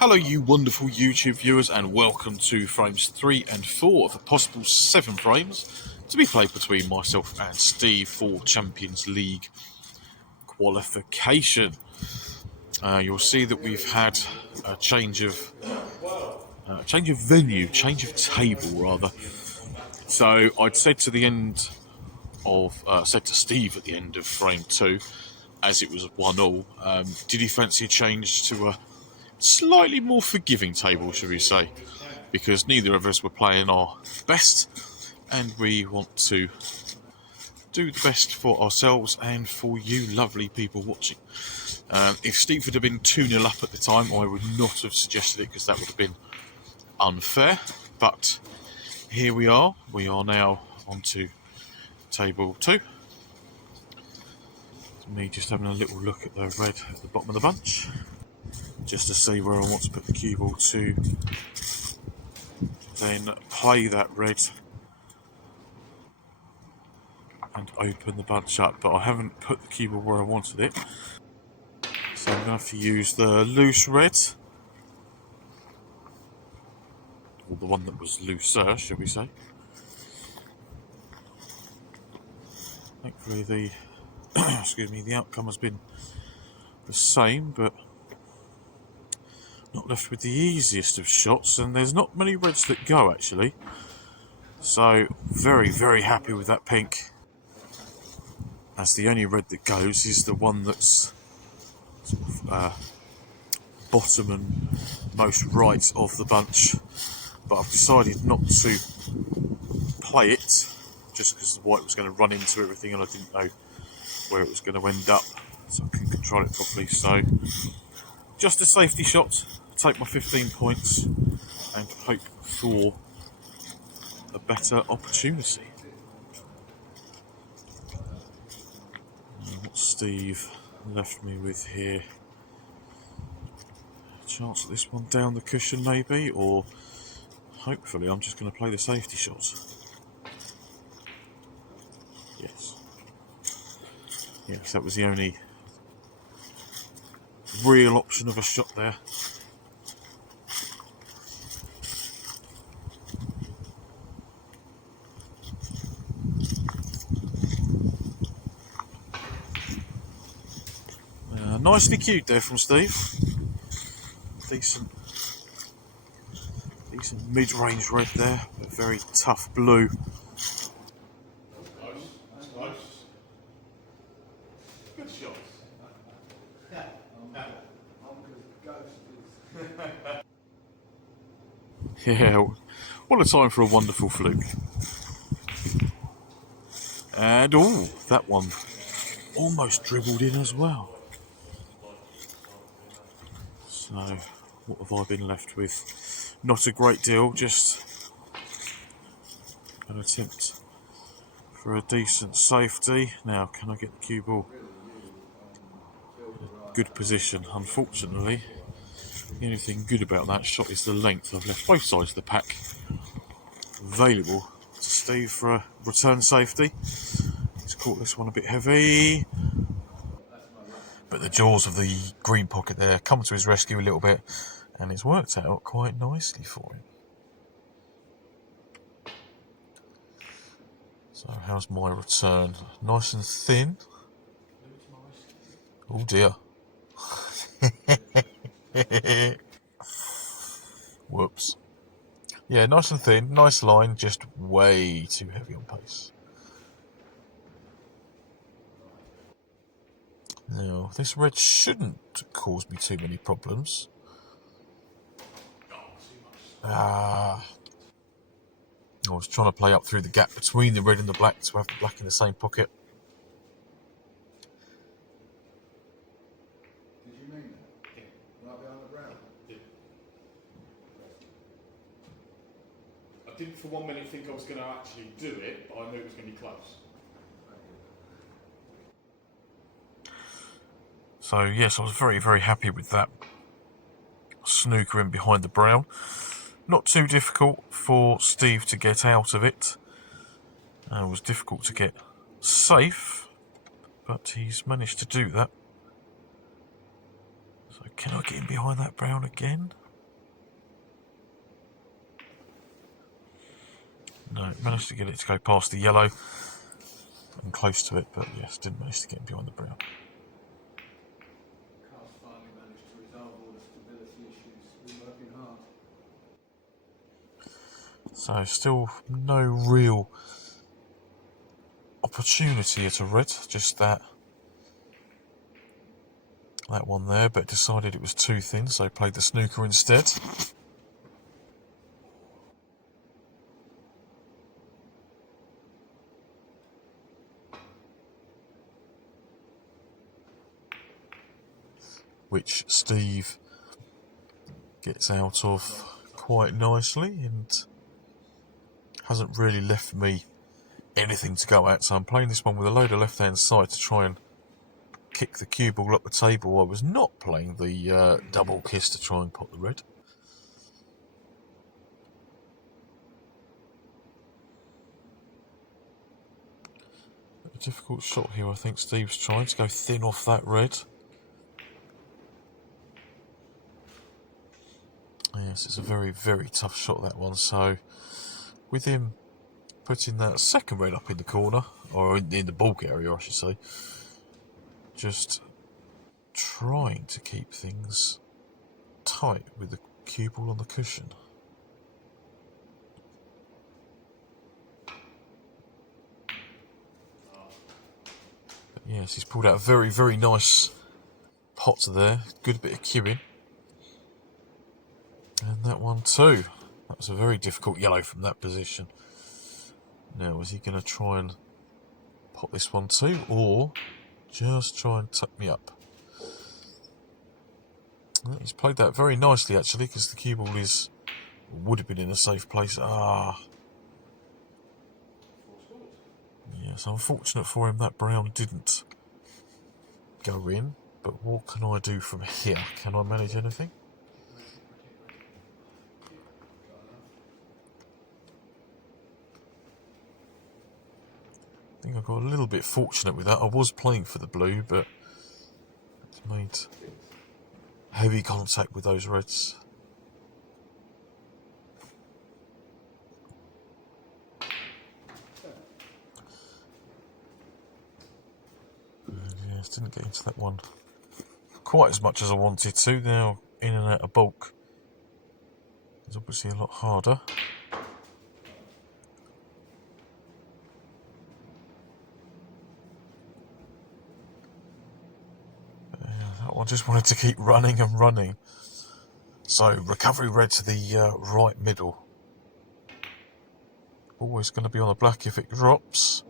Hello you wonderful YouTube viewers, and welcome to frames 3 and 4 of the possible 7 frames to be played between myself and Steve for Champions League qualification. You'll see that we've had a change of venue, change of table rather. So I'd said to Steve at the end of frame 2, as it was 1-1, did he fancy a change to a slightly more forgiving table, should we say, because neither of us were playing our best and we want to do the best for ourselves and for you lovely people watching. If Steve would have been 2-0 up at the time, I would not have suggested it because that would have been unfair, but here we are now on to table 2. Me just having a little look at the red at the bottom of the bunch, just to see where I want to put the cue ball to then play that red and open the bunch up, but I haven't put the cue ball where I wanted it, so I'm going to have to use the loose red, or the one that was looser, shall we say. Thankfully the the outcome has been the same, but not left with the easiest of shots, and there's not many reds that go actually, so very happy with that pink, as the only red that goes is the one that's sort of bottom and most right of the bunch, but I've decided not to play it just because the white was going to run into everything and I didn't know where it was going to end up, so I couldn't control it properly. So just a safety shot, take my 15 points and hope for a better opportunity. What Steve left me with here, chance at this one down the cushion maybe, or hopefully I'm just going to play the safety shot. Yes, that was the only real option of a shot there. Nicely cued there from Steve. Decent mid-range red there, a very tough blue. Good shot. Yeah, what a time for a wonderful fluke. And that one almost dribbled in as well. So what have I been left with? Not a great deal, just an attempt for a decent safety. Now, can I get the cue ball in a good position? Unfortunately, the only thing good about that shot is the length. I've left both sides of the pack available to Steve for a return safety. He's caught this one a bit heavy, but the jaws of the green pocket there come to his rescue a little bit, and it's worked out quite nicely for him. So how's my return? Nice and thin. Oh dear. Whoops. Yeah, nice and thin, nice line, just way too heavy on pace. Now, this red shouldn't cause me too many problems. I was trying to play up through the gap between the red and the black to have the black in the same pocket. Did you mean that? Yeah. Right behind the brown? Yeah. I didn't for 1 minute think I was going to actually do it, but I knew it was going to be close. So yes, I was very happy with that snooker in behind the brown. Not too difficult for Steve to get out of it. It was difficult to get safe, but he's managed to do that. So can I get in behind that brown again? No, managed to get it to go past the yellow and close to it, but yes, didn't manage to get behind the brown. Carl's finally managed to resolve all the stability issues. Been working hard. So still no real opportunity at a red, just that one there, but decided it was too thin, so played the snooker instead. Which Steve gets out of quite nicely and hasn't really left me anything to go at, so I'm playing this one with a load of left-hand side to try and kick the cue ball up the table. I was not playing the double kiss to try and pot the red. A difficult shot here, I think Steve's trying to go thin off that red. Yes, it's a very, very tough shot, that one. So with him putting that second red up in the corner, or in the bulk area I should say, just trying to keep things tight with the cue ball on the cushion. But yes, he's pulled out a very, very nice pot there. Good bit of cueing. And that one too. That was a very difficult yellow from that position. Now, is he going to try and pot this one too, or just try and tuck me up? Well, he's played that very nicely actually, because the cue ball would have been in a safe place. Yes, unfortunate for him that brown didn't go in. But what can I do from here? Can I manage anything? I think I got a little bit fortunate with that. I was playing for the blue, but it's made heavy contact with those reds. And yes, didn't get into that one quite as much as I wanted to. Now in and out of bulk is obviously a lot harder. That one just wanted to keep running and running. So recovery red to the right middle. Always going to be on the black if it drops.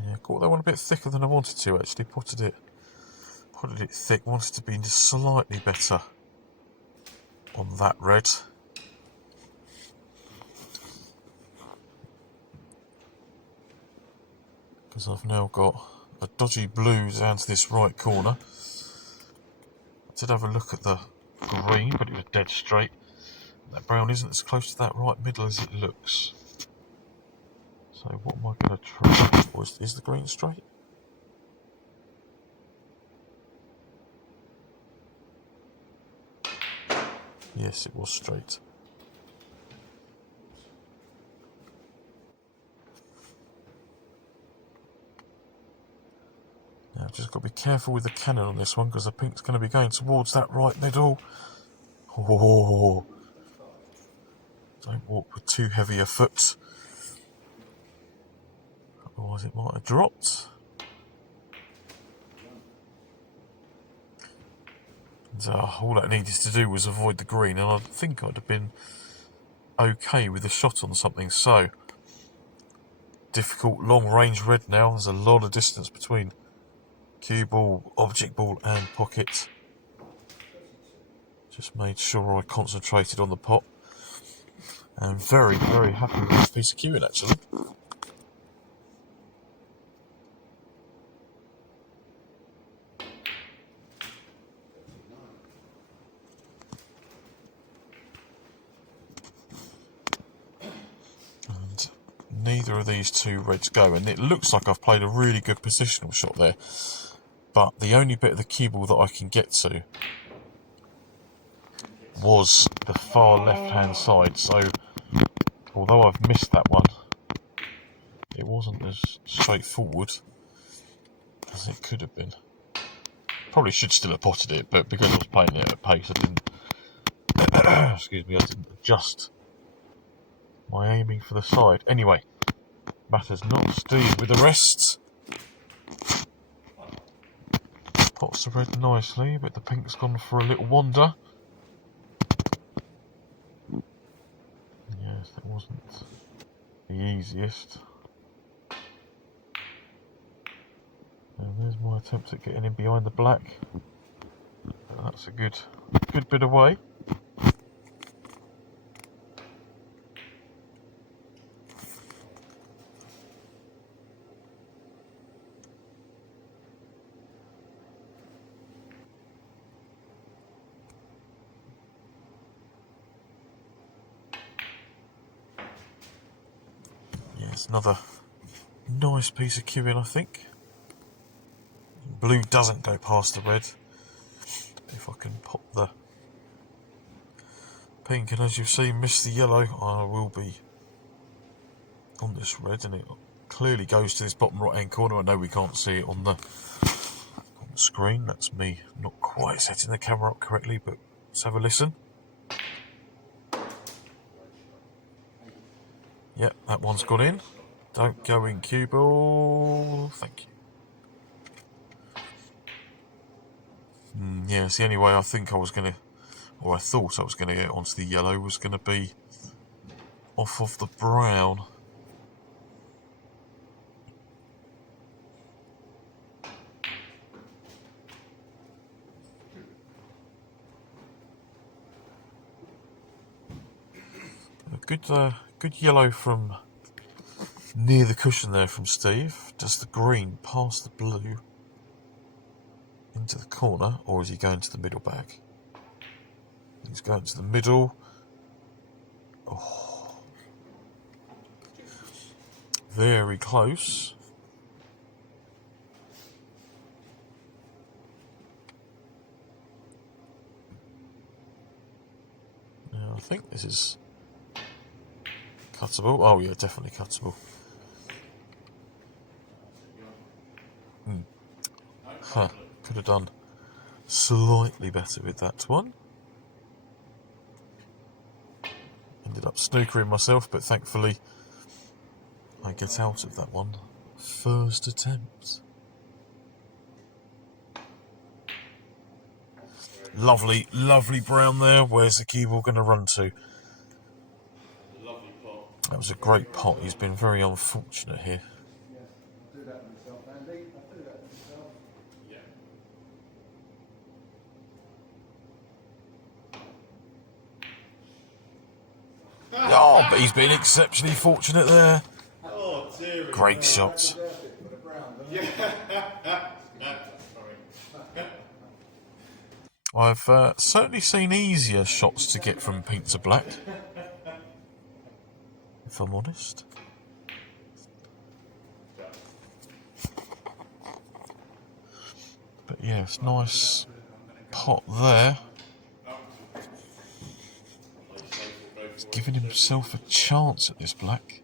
Yeah, caught that one a bit thicker than I wanted to actually. Potted it thick. Wanted to be slightly better on that red. Because I've now got a dodgy blue down to this right corner. I did have a look at the green, but it was dead straight. That brown isn't as close to that right middle as it looks. So what am I going to try? Is the green straight? Yes, it was straight. Now I've just got to be careful with the cannon on this one, because the pink's going to be going towards that right middle. Oh, don't walk with too heavy a foot, otherwise it might have dropped. And, all that needed to do was avoid the green, and I think I'd have been okay with a shot on something. So difficult long range red now. There's a lot of distance between cue ball, object ball and pocket. Just made sure I concentrated on the pot. And very, very happy with this piece of cueing actually. either of these two reds go, and it looks like I've played a really good positional shot there, but the only bit of the cue ball that I can get to was the far left hand side, so although I've missed that one, it wasn't as straightforward as it could have been. Probably should still have potted it, but because I was playing it at pace, I didn't excuse me, I didn't adjust my aiming for the side. Anyway, matters not. Steve with the rest. Pots the red nicely, but the pink's gone for a little wander. Yes, that wasn't the easiest. And there's my attempt at getting in behind the black. That's a good bit away. Yes, another nice piece of cueing, I think. Blue doesn't go past the red. If I can pop the pink, and as you've seen, miss the yellow, I will be on this red, and it clearly goes to this bottom right hand corner. I know we can't see it on the screen. That's me not quite setting the camera up correctly, but let's have a listen. Yep, that one's gone in. Don't go in, cue ball. Thank you. Yeah, it's the only way I think I was going to, or I thought I was going to get onto the yellow, was going to be off of the brown. A good yellow from near the cushion there from Steve. Does the green pass the blue into the corner, or is he going to the middle bag? He's going to the middle. Oh, very close. Now I think this is cuttable. Oh yeah, definitely cuttable. Huh, could have done slightly better with that one. Ended up snookering myself, but thankfully I get out of that one. First attempt. Lovely, lovely brown there. Where's the cue ball going to run to? Lovely pot. That was a great pot. He's been very unfortunate here. Yes, I do that myself, Andy. I do that myself. Yeah. Oh, but he's been exceptionally fortunate there. Oh, dear. Great shot. I've certainly seen easier shots to get from pink to black, if I'm honest. But yeah, it's nice pot there. He's giving himself a chance at this black.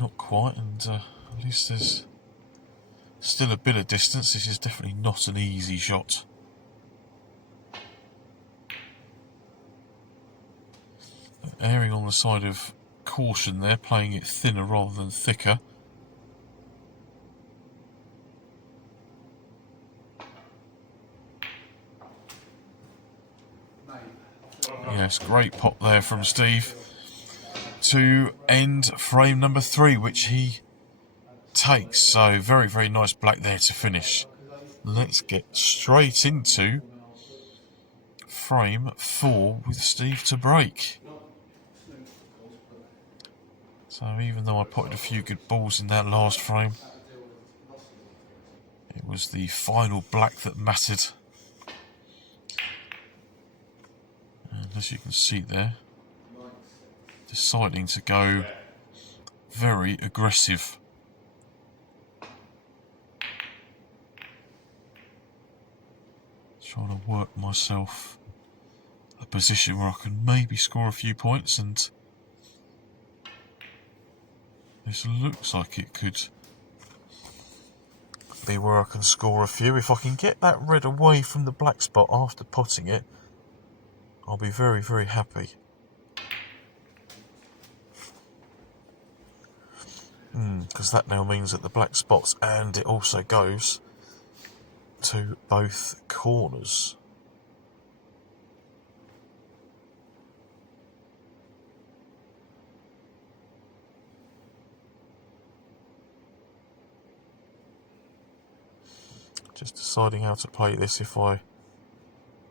Not quite, and at least there's still a bit of distance. This is definitely not an easy shot. Erring on the side of caution there, playing it thinner rather than thicker. Yes, great pot there from Steve to end frame number 3, which he takes. So very, very nice black there to finish. Let's get straight into frame 4 with Steve to break. So even though I potted a few good balls in that last frame, It was the final black that mattered. And as you can see there, deciding to go very aggressive. Trying to work myself a position where I can maybe score a few points, and this looks like it could be where I can score a few. If I can get that red away from the black spot after potting it, I'll be very, very happy. Because that now means that the black spots, and it also goes to both corners. Just deciding how to play this, if I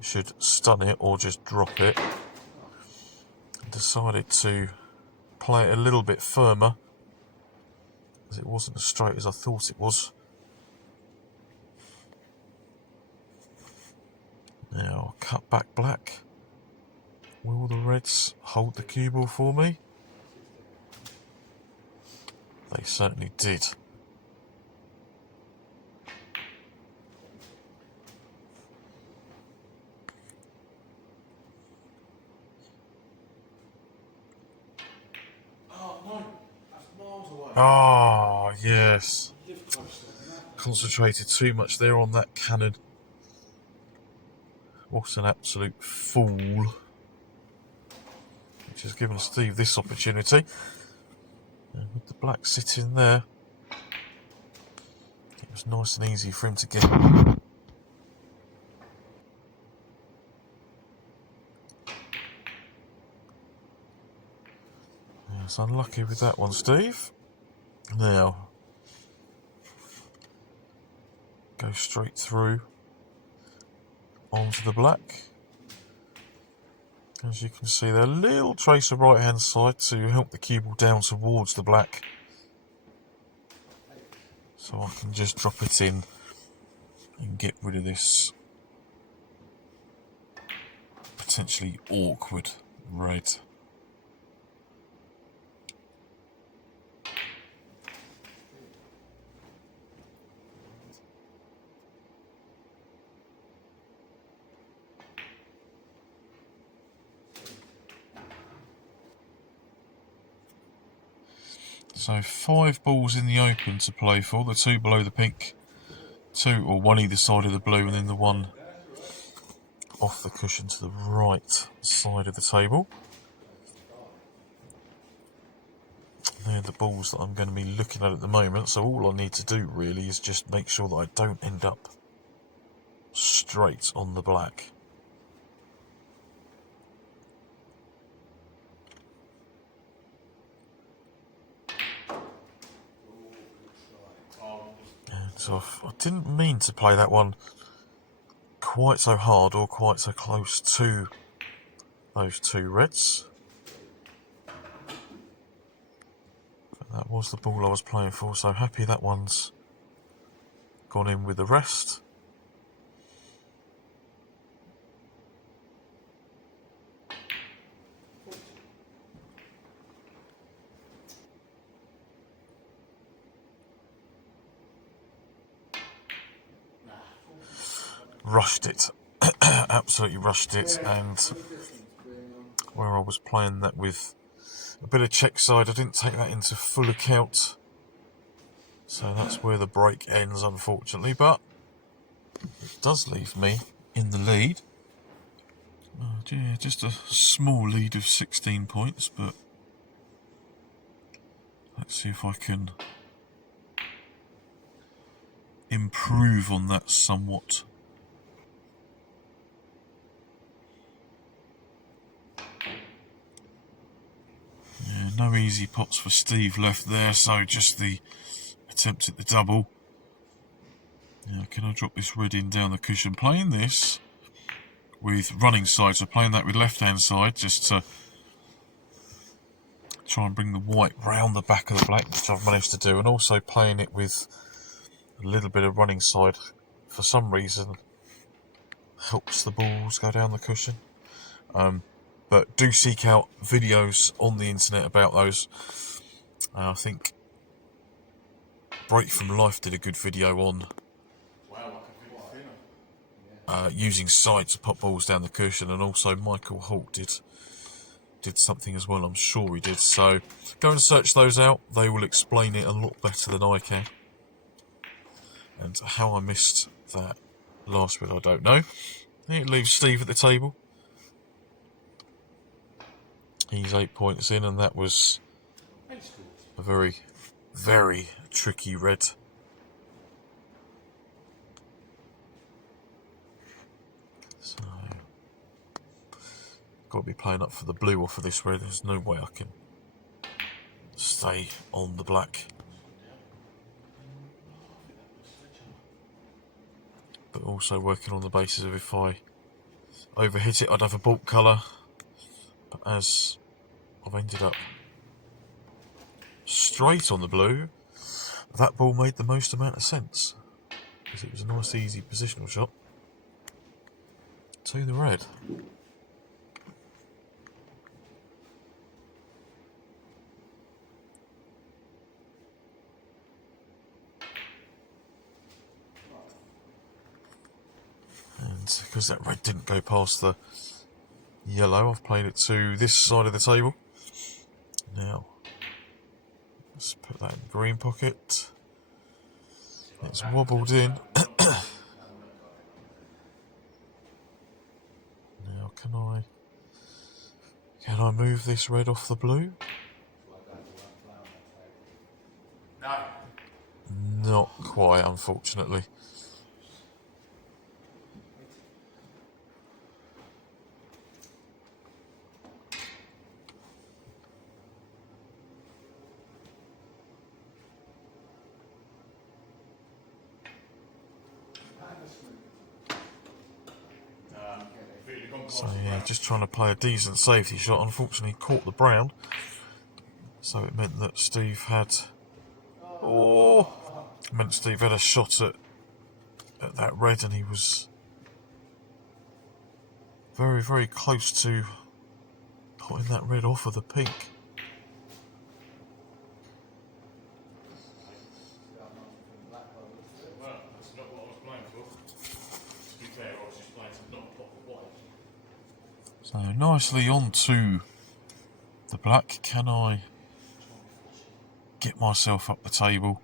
should stun it or just drop it. Decided to play it a little bit firmer, as it wasn't as straight as I thought it was. Now, cut back black. Will the reds hold the cue ball for me? They certainly did. Ah, yes. Concentrated too much there on that cannon. What an absolute fool. Which has given Steve this opportunity. And with the black sitting there, it was nice and easy for him to get. Yes, unlucky with that one, Steve. Now, go straight through onto the black. As you can see there, a little trace of right hand side to help the cue ball down towards the black. So I can just drop it in and get rid of this potentially awkward red. So 5 balls in the open to play for, the 2 below the pink, 2 or 1 either side of the blue, and then the 1 off the cushion to the right side of the table. They're the balls that I'm going to be looking at the moment, so all I need to do really is just make sure that I don't end up straight on the black. So I didn't mean to play that one quite so hard or quite so close to those 2 reds. But that was the ball I was playing for, so happy that one's gone in with the rest. Rushed it, absolutely rushed it, and where I was playing that with a bit of check side, I didn't take that into full account, so that's where the break ends, unfortunately, but it does leave me in the lead. Oh dear, just a small lead of 16 points, but let's see if I can improve on that somewhat. Yeah, no easy pots for Steve left there, so just the attempt at the double. Now, can I drop this red in down the cushion? Playing this with running side, so playing that with left hand side, just to try and bring the white round the back of the black, which I've managed to do, and also playing it with a little bit of running side, for some reason, helps the balls go down the cushion. But do seek out videos on the internet about those. I think Break from Life did a good video on using side to pop balls down the cushion, and also Michael Holt did something as well, I'm sure he did. So go and search those out, they will explain it a lot better than I can. And how I missed that last bit, I don't know. It leaves Steve at the table. He's 8 points in, and that was a very, very tricky red. So, got to be playing up for the blue off of this red. There's no way I can stay on the black. But also working on the basis of if I overhit it, I'd have a bulk colour. But as I've ended up straight on the blue, that ball made the most amount of sense, because it was a nice easy positional shot to the red. And because that red didn't go past the yellow, I've played it to this side of the table. Now, let's put that in the green pocket. It's wobbled in. Now, can I move this red off the blue? No. Not quite, unfortunately. So yeah, just trying to play a decent safety shot. Unfortunately, caught the brown, so it meant that Steve had a shot at that red, and he was very, very close to putting that red off of the pink. Well, that's not what I was playing for. To be fair, I was just playing to not pop the white. So nicely onto the black. Can I get myself up the table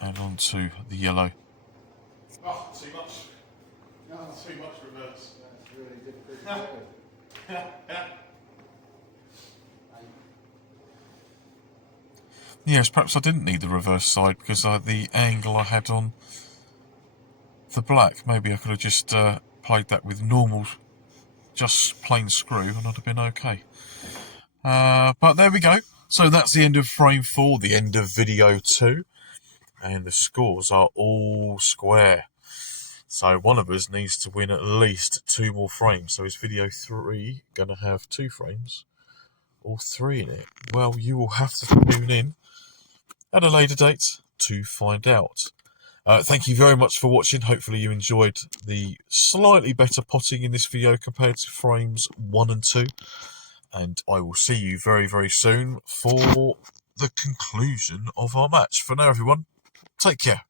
and onto the yellow? Oh, too much. Too much reverse. That's really difficult to do. Yes, perhaps I didn't need the reverse side, because the angle I had on the black, maybe I could have just played that with normal, just plain screw, and I'd have been okay. But there we go. So that's the end of frame 4, the end of video 2. And the scores are all square. So one of us needs to win at least 2 more frames. So is video 3 going to have 2 frames or 3 in it? Well, you will have to tune in at a later date to find out. Thank you very much for watching. Hopefully you enjoyed the slightly better potting in this video compared to frames 1 and 2. And I will see you very, very soon for the conclusion of our match. For now, everyone, take care.